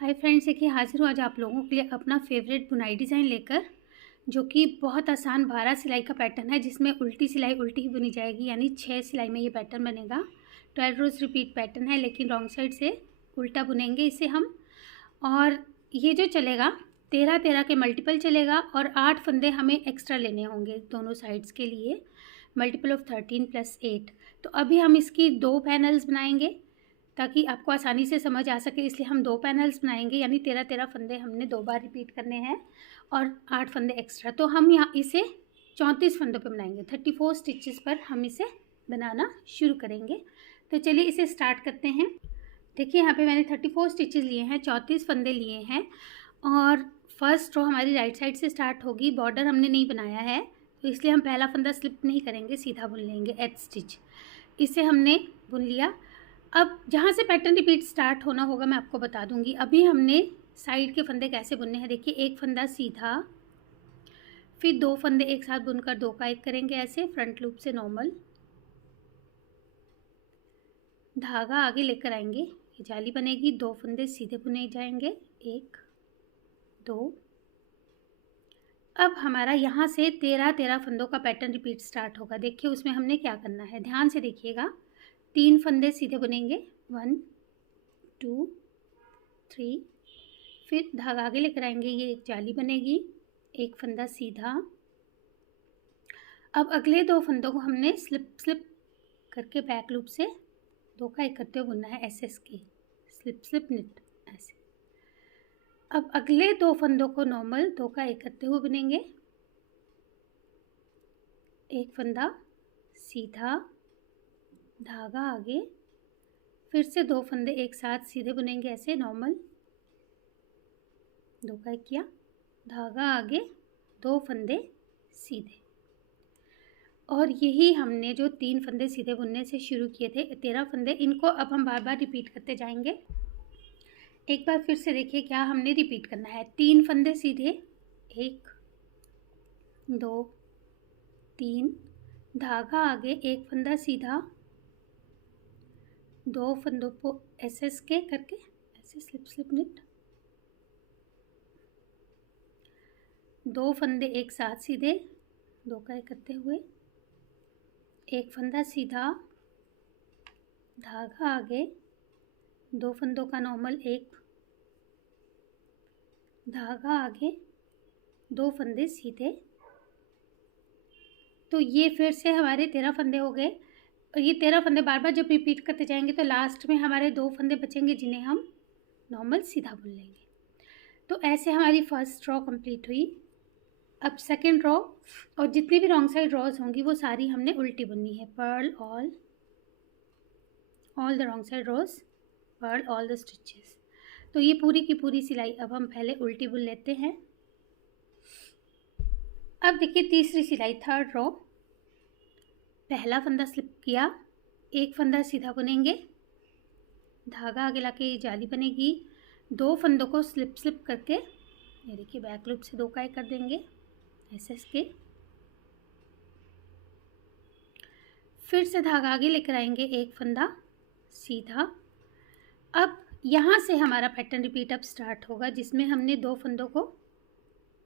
Hi friends, देखिए हाजिर हूँ आज आप लोगों के लिए अपना फेवरेट बुनाई डिज़ाइन लेकर, जो कि बहुत आसान 12 सिलाई का पैटर्न है जिसमें उल्टी सिलाई उल्टी ही बुनी जाएगी, यानी 6 सिलाई में ये पैटर्न बनेगा। 12 रोज़ रिपीट पैटर्न है लेकिन रॉन्ग साइड से उल्टा बुनेंगे इसे हम। और ये जो चलेगा 13-13 के मल्टीपल चलेगा और 8 फंदे हमें एक्स्ट्रा लेने होंगे दोनों साइड्स के लिए, मल्टीपल ऑफ 13 + 8। तो अभी हम इसकी 2 पैनल्स बनाएंगे ताकि आपको आसानी से समझ आ सके, इसलिए हम 2 पैनल्स बनाएंगे, यानी 13-13 फंदे हमने 2 बार रिपीट करने हैं और 8 फंदे एक्स्ट्रा। तो हम यहाँ इसे 34 फंदों पे बनाएंगे, 34 स्टिचेस पर हम इसे बनाना शुरू करेंगे। तो चलिए इसे स्टार्ट करते हैं। देखिए यहाँ पे मैंने 34 स्टिचेस लिए हैं, 34 फंदे लिए हैं और फर्स्ट रो हमारी राइट साइड से स्टार्ट होगी। बॉर्डर हमने नहीं बनाया है तो इसलिए हम पहला फंदा स्लिप नहीं करेंगे, सीधा बुन लेंगे एच स्टिच। इसे हमने बुन लिया। अब जहाँ से पैटर्न रिपीट स्टार्ट होना होगा मैं आपको बता दूंगी। अभी हमने साइड के फंदे कैसे बुनने हैं, देखिए एक फंदा सीधा, फिर 2 फंदे एक साथ बुनकर 2 का 1 करेंगे ऐसे फ्रंट लूप से नॉर्मल, धागा आगे लेकर आएंगे, ये जाली बनेगी, 2 फंदे सीधे बुने जाएंगे, 1 2। अब हमारा यहाँ से 13-13 फंदों का पैटर्न रिपीट स्टार्ट होगा। देखिए उसमें हमने क्या करना है, ध्यान से देखिएगा। 3 फंदे सीधे बुनेंगे, 1 2 3, फिर धागा आगे लेकर आएंगे, ये एक जाली बनेगी, एक फंदा सीधा। अब अगले 2 फंदों को हमने स्लिप करके बैक लूप से 2 का 1 करते हुए बुनना है, एस की स्लिप निट ऐसे। अब अगले 2 फंदों को नॉर्मल 2 का 1 करते हुए बुनेंगे, एक फंदा सीधा, धागा आगे, फिर से 2 फंदे एक साथ सीधे बुनेंगे ऐसे नॉर्मल, 2 का 1 किया, धागा आगे, 2 फंदे सीधे। और यही हमने जो 3 फंदे सीधे बुनने से शुरू किए थे, 13 फंदे, इनको अब हम बार बार रिपीट करते जाएंगे। एक बार फिर से देखिए क्या हमने रिपीट करना है। 3 फंदे सीधे, 1 2 3, धागा आगे, एक फंदा सीधा, 2 फंदों को एस के करके ऐसे स्लिप निट, 2 फंदे एक साथ सीधे, 2 का 1 करते हुए, एक फंदा सीधा, धागा आगे, 2 फंदों का नॉर्मल, 1 धागा आगे, 2 फंदे सीधे। तो ये फिर से हमारे 13 फंदे हो गए और ये 13 फंदे बार बार जब रिपीट करते जाएंगे तो लास्ट में हमारे 2 फंदे बचेंगे जिन्हें हम नॉर्मल सीधा बुन लेंगे। तो ऐसे हमारी फर्स्ट रो कंप्लीट हुई। अब सेकेंड रो, और जितनी भी रॉन्ग साइड रॉज होंगी वो सारी हमने उल्टी बुननी है। Purl all the wrong side rows, purl all the stitches. तो ये पूरी की पूरी सिलाई अब हम पहले उल्टी बुन लेते हैं। अब देखिए तीसरी सिलाई, थर्ड रो, पहला फंदा स्लिप किया, एक फंदा सीधा बुनेंगे, धागा आगे लाके जाली बनेगी, 2 फंदों को स्लिप करके ये देखिए बैक लूप से 2 का 1 कर देंगे एस के, फिर से धागा आगे लेकर आएंगे, एक फंदा सीधा। अब यहाँ से हमारा पैटर्न रिपीट अब स्टार्ट होगा जिसमें हमने 2 फंदों को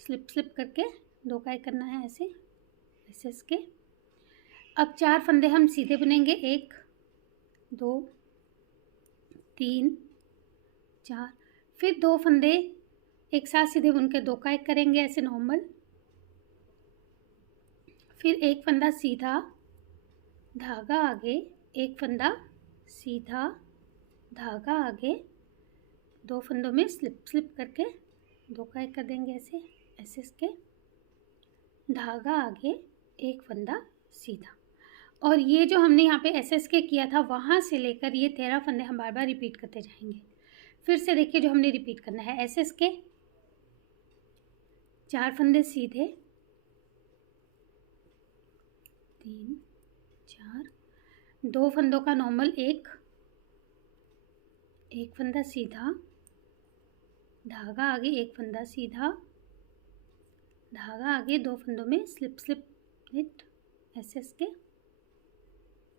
स्लिप करके 2 का 1 करना है ऐसे एस के। अब 4 फंदे हम सीधे बुनेंगे, 1 2 3 4, फिर 2 फंदे एक साथ सीधे बुनकर 2 का 1 करेंगे ऐसे नॉर्मल, फिर एक फंदा सीधा, धागा आगे, एक फंदा सीधा, धागा आगे, 2 फंदों में स्लिप करके 2 का 1 कर देंगे ऐसे एस के, धागा आगे, एक फंदा सीधा। और ये जो हमने यहाँ पे एस के किया था वहाँ से लेकर ये 13 फंदे हम बार बार रिपीट करते जाएंगे। फिर से देखिए जो हमने रिपीट करना है, एस के, 4 फंदे सीधे, 3 4, 2 फंदों का नॉर्मल, 1 फंदा सीधा, धागा आगे, एक फंदा सीधा, धागा आगे, 2 फंदों में स्लिप निट एस के,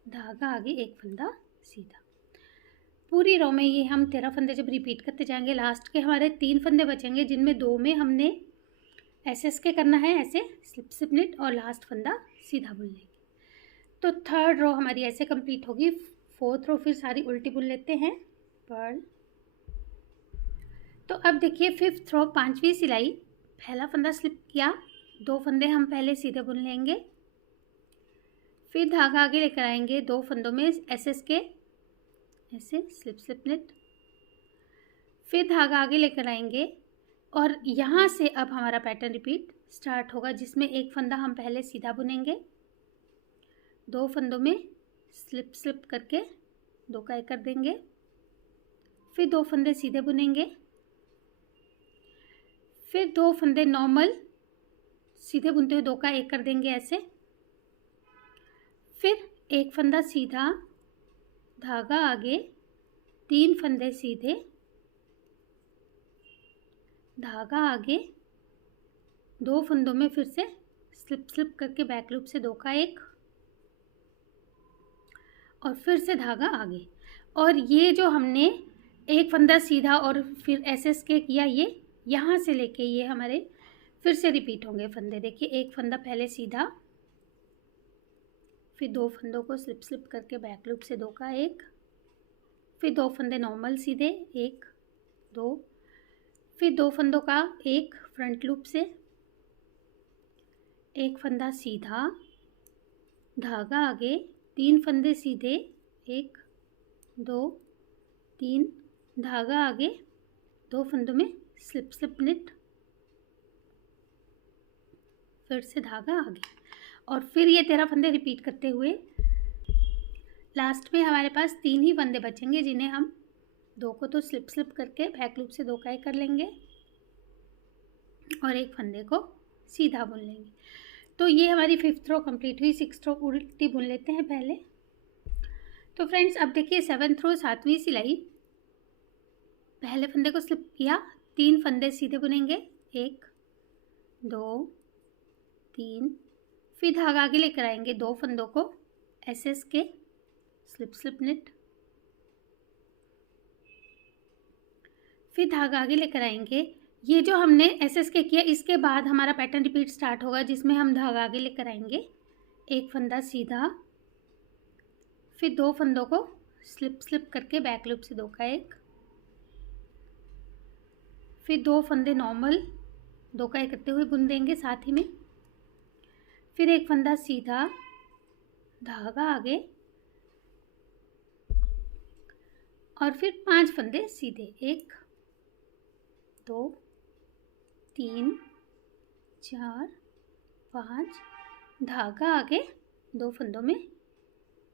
धागा आगे, एक फंदा सीधा। पूरी रो में ये हम 13 फंदे जब रिपीट करते जाएंगे, लास्ट के हमारे 3 फंदे बचेंगे जिनमें 2 में हमने एस के करना है ऐसे स्लिप स्लिप निट और लास्ट फंदा सीधा बुन लेंगे। तो थर्ड रो हमारी ऐसे कंप्लीट होगी। फोर्थ रो फिर सारी उल्टी बुन लेते हैं पर्ल। तो अब देखिए फिफ्थ रो 5वीं सिलाई, पहला फंदा स्लिप किया, 2 फंदे हम पहले सीधे बुन लेंगे, फिर धागा आगे लेकर आएंगे, 2 फंदों में एस के ऐसे स्लिप स्लिप निट, फिर धागा आगे लेकर आएंगे और यहाँ से अब हमारा पैटर्न रिपीट स्टार्ट होगा जिसमें एक फंदा हम पहले सीधा बुनेंगे, 2 फंदों में स्लिप स्लिप करके 2 का 1 कर देंगे, फिर 2 फंदे सीधे बुनेंगे, फिर 2 फंदे नॉर्मल सीधे बुनते हुए 2 का 1 कर देंगे ऐसे, फिर 1 फंदा सीधा, धागा आगे, 3 फंदे सीधे, धागा आगे, 2 फंदों में फिर से स्लिप स्लिप करके बैक लूप से 2 का 1 और फिर से धागा आगे। और ये जो हमने 1 फंदा सीधा और फिर एस के किया, ये यहाँ से लेके ये हमारे फिर से रिपीट होंगे फंदे। देखिए 1 फंदा पहले सीधा, फिर 2 फंदों को स्लिप स्लिप करके बैक लूप से 2 का 1, फिर 2 फंदे नॉर्मल सीधे 1 2, फिर 2 फंदों का 1 फ्रंट लूप से, 1 फंदा सीधा, धागा आगे, 3 फंदे सीधे 1 2 3, धागा आगे, 2 फंदों में स्लिप स्लिप निट, फिर से धागा आगे और फिर ये 13 फंदे रिपीट करते हुए लास्ट में हमारे पास 3 ही फंदे बचेंगे जिन्हें हम 2 को तो स्लिप स्लिप करके बैक लूप से 2 का 1 कर लेंगे और 1 फंदे को सीधा बुन लेंगे। तो ये हमारी 5th रो कंप्लीट हुई। 6th रो उल्टी बुन लेते हैं पहले। तो फ्रेंड्स अब देखिए 7th रो 7वीं सिलाई, पहले फंदे को स्लिप किया, 3 फंदे सीधे बुनेंगे 1 2 3, फिर धागा आगे लेकर आएंगे, 2 फंदों को एस के स्लिप स्लिप निट, फिर धागा आगे लेकर आएंगे। ये जो हमने एस के किया इसके बाद हमारा पैटर्न रिपीट स्टार्ट होगा जिसमें हम धागा आगे लेकर आएंगे, 1 फंदा सीधा, फिर 2 फंदों को स्लिप स्लिप करके बैक लूप से 2 का 1, फिर 2 फंदे नॉर्मल 2 का 1 करते हुए बुन देंगे साथ ही में, फिर 1 फंदा सीधा, धागा आगे और फिर 5 फंदे सीधे 1 2 3 4 5, धागा आगे, 2 फंदों में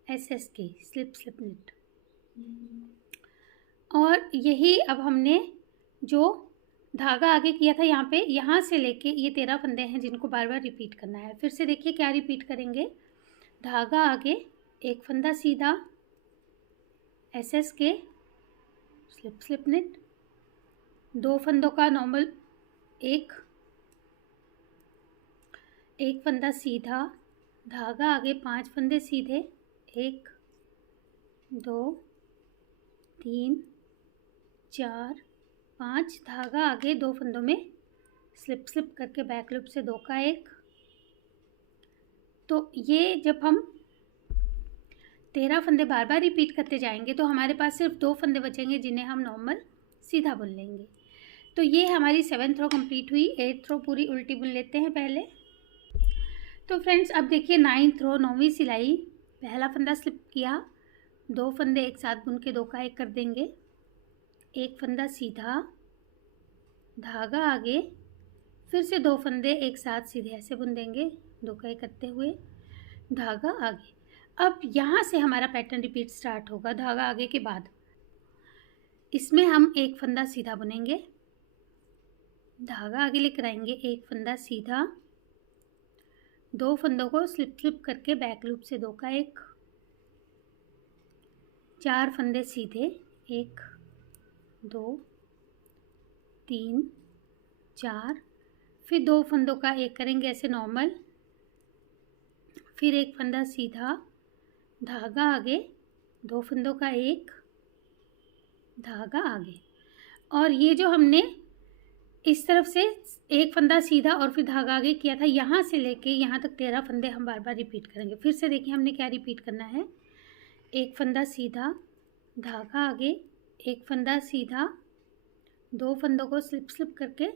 एस के स्लिप स्लिप निट। और यही अब हमने जो धागा आगे किया था यहाँ पे, यहाँ से लेके ये 13 फंदे हैं जिनको बार बार रिपीट करना है। फिर से देखिए क्या रिपीट करेंगे, धागा आगे, 1 फंदा सीधा, एस के स्लिप स्लिप निट, 2 फंदों का नॉर्मल 1 फंदा सीधा, धागा आगे, 5 फंदे सीधे 1 2 3 4 5, धागा आगे, 2 फंदों में स्लिप स्लिप करके बैक लूप से 2 का 1। तो ये जब हम 13 फंदे बार बार रिपीट करते जाएंगे तो हमारे पास सिर्फ 2 फंदे बचेंगे जिन्हें हम नॉर्मल सीधा बुन लेंगे। तो ये हमारी 7th रो कंप्लीट हुई। 8th रो पूरी उल्टी बुन लेते हैं पहले। तो फ्रेंड्स अब देखिए 9th रो 9वीं सिलाई, पहला फंदा स्लिप किया, 2 फंदे एक साथ बुन के 2 का 1 कर देंगे, 1 फंदा सीधा, धागा आगे, फिर से 2 फंदे एक साथ सीधे ऐसे बुन देंगे 2 का 1 करते हुए, धागा आगे। अब यहाँ से हमारा पैटर्न रिपीट स्टार्ट होगा धागा आगे के बाद। इसमें हम 1 फंदा सीधा बुनेंगे, धागा आगे लेकर आएंगे, 1 फंदा सीधा, 2 फंदों को स्लिप स्लिप करके बैक लूप से 2 का 1, 4 फंदे सीधे 1 2 3 4, फिर 2 फंदों का 1 करेंगे ऐसे नॉर्मल, फिर 1 फंदा सीधा, धागा आगे, 2 फंदों का 1, धागा आगे। और ये जो हमने इस तरफ से एक फंदा सीधा और फिर धागा आगे किया था, यहाँ से लेके यहाँ तक 13 फंदे हम बार बार रिपीट करेंगे। फिर से देखिए हमने क्या रिपीट करना है, एक फंदा सीधा, धागा आगे, एक फंदा सीधा, 2 फंदों को स्लिप करके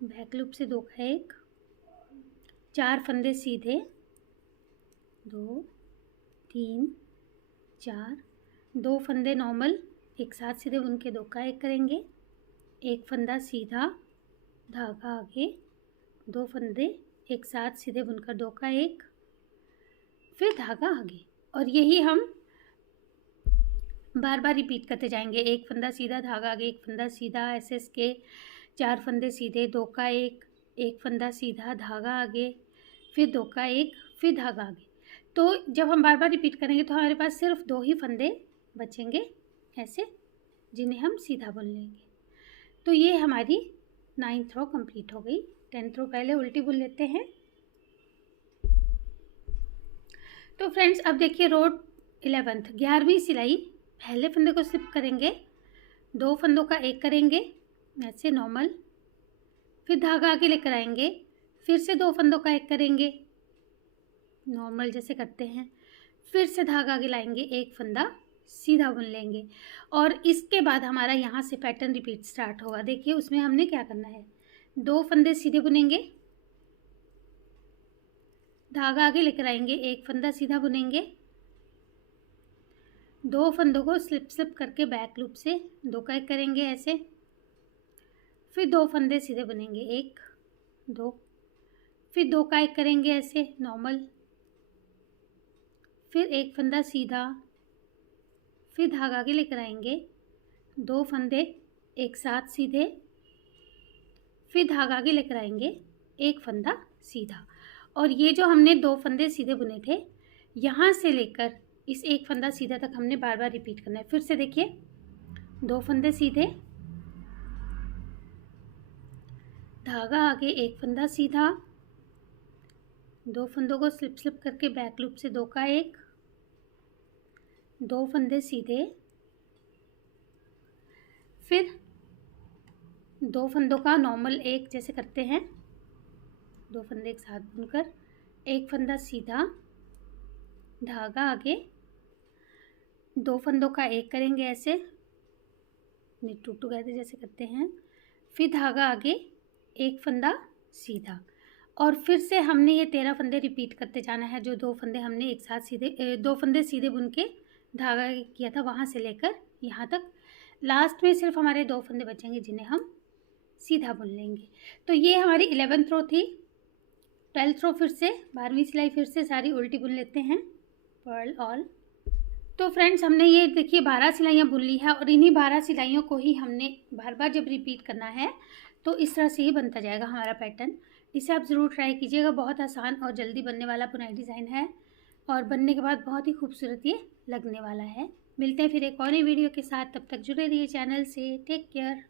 बैक लूप से 2 का 1, 4 फंदे सीधे, 2 3 4, 2 फंदे नॉर्मल एक साथ सीधे बुन के 2 का 1 करेंगे, एक फंदा सीधा, धागा आगे, 2 फंदे एक साथ सीधे बुनकर 2 का 1, फिर धागा आगे। और यही हम बार बार रिपीट करते जाएंगे। एक फंदा सीधा, धागा आगे, एक फंदा सीधा, ऐसे के 4 फंदे सीधे, 2 का 1, एक फंदा सीधा, धागा आगे, फिर 2 का 1, फिर धागा आगे। तो जब हम बार बार रिपीट करेंगे तो हमारे पास सिर्फ 2 ही फंदे बचेंगे ऐसे, जिन्हें हम सीधा बुन लेंगे। तो ये हमारी 9th रो कंप्लीट हो गई। 10th रो पहले उल्टी बुन लेते हैं। तो फ्रेंड्स अब देखिए रो 11th 11वीं सिलाई, पहले फंदे को स्लिप करेंगे, 2 फंदों का 1 करेंगे ऐसे नॉर्मल, फिर धागा आगे लेकर आएंगे, फिर से 2 फंदों का 1 करेंगे नॉर्मल जैसे करते हैं, फिर से धागा आगे लाएंगे, एक फंदा सीधा बुन लेंगे। और इसके बाद हमारा यहाँ से पैटर्न रिपीट स्टार्ट होगा। देखिए उसमें हमने क्या करना है, 2 फंदे सीधे बुनेंगे, धागा आगे लेकर आएंगे, एक फंदा सीधा बुनेंगे, 2 फंदों को स्लिप करके बैक लूप से 2 का 1 करेंगे ऐसे, फिर 2 फंदे सीधे बुनेंगे, 1 2, फिर 2 का 1 करेंगे ऐसे नॉर्मल, फिर एक फंदा सीधा, फिर धागा आगे लेकर आएंगे, 2 फंदे एक साथ सीधे, फिर धागा आगे लेकर आएंगे, एक फंदा सीधा। और ये जो हमने 2 फंदे सीधे बुने थे, यहाँ से लेकर इस एक फंदा सीधा तक हमने बार बार रिपीट करना है। फिर से देखिए 2 फंदे सीधे, धागा आगे, एक फंदा सीधा, 2 फंदों को स्लिप करके बैक लूप से 2 का 1, 2 फंदे सीधे, फिर 2 फंदों का नॉर्मल 1 जैसे करते हैं, 2 फंदे एक साथ बुनकर, एक फंदा सीधा, धागा आगे, 2 फंदों का 1 करेंगे ऐसे निट टू टुगेदर जैसे करते हैं, फिर धागा आगे, एक फंदा सीधा। और फिर से हमने ये 13 फंदे रिपीट करते जाना है। जो 2 फंदे हमने एक साथ सीधे 2 फंदे सीधे बुन के धागा किया था, वहाँ से लेकर यहाँ तक लास्ट में सिर्फ हमारे 2 फंदे बचेंगे जिन्हें हम सीधा बुन लेंगे। तो ये हमारी 11th रो थी। 12th रो फिर से 12वीं सिलाई फिर से सारी उल्टी बुन लेते हैं, पर्ल ऑल। तो फ्रेंड्स हमने ये देखिए 12 सिलाइयाँ बुन ली है और इन्हीं 12 सिलाइयों को ही हमने बार बार जब रिपीट करना है तो इस तरह से ही बनता जाएगा हमारा पैटर्न। इसे आप ज़रूर ट्राई कीजिएगा, बहुत आसान और जल्दी बनने वाला बुनाई डिज़ाइन है और बनने के बाद बहुत ही खूबसूरत ये लगने वाला है। मिलते हैं फिर एक और वीडियो के साथ, तब तक जुड़े रहिए चैनल से। Take care.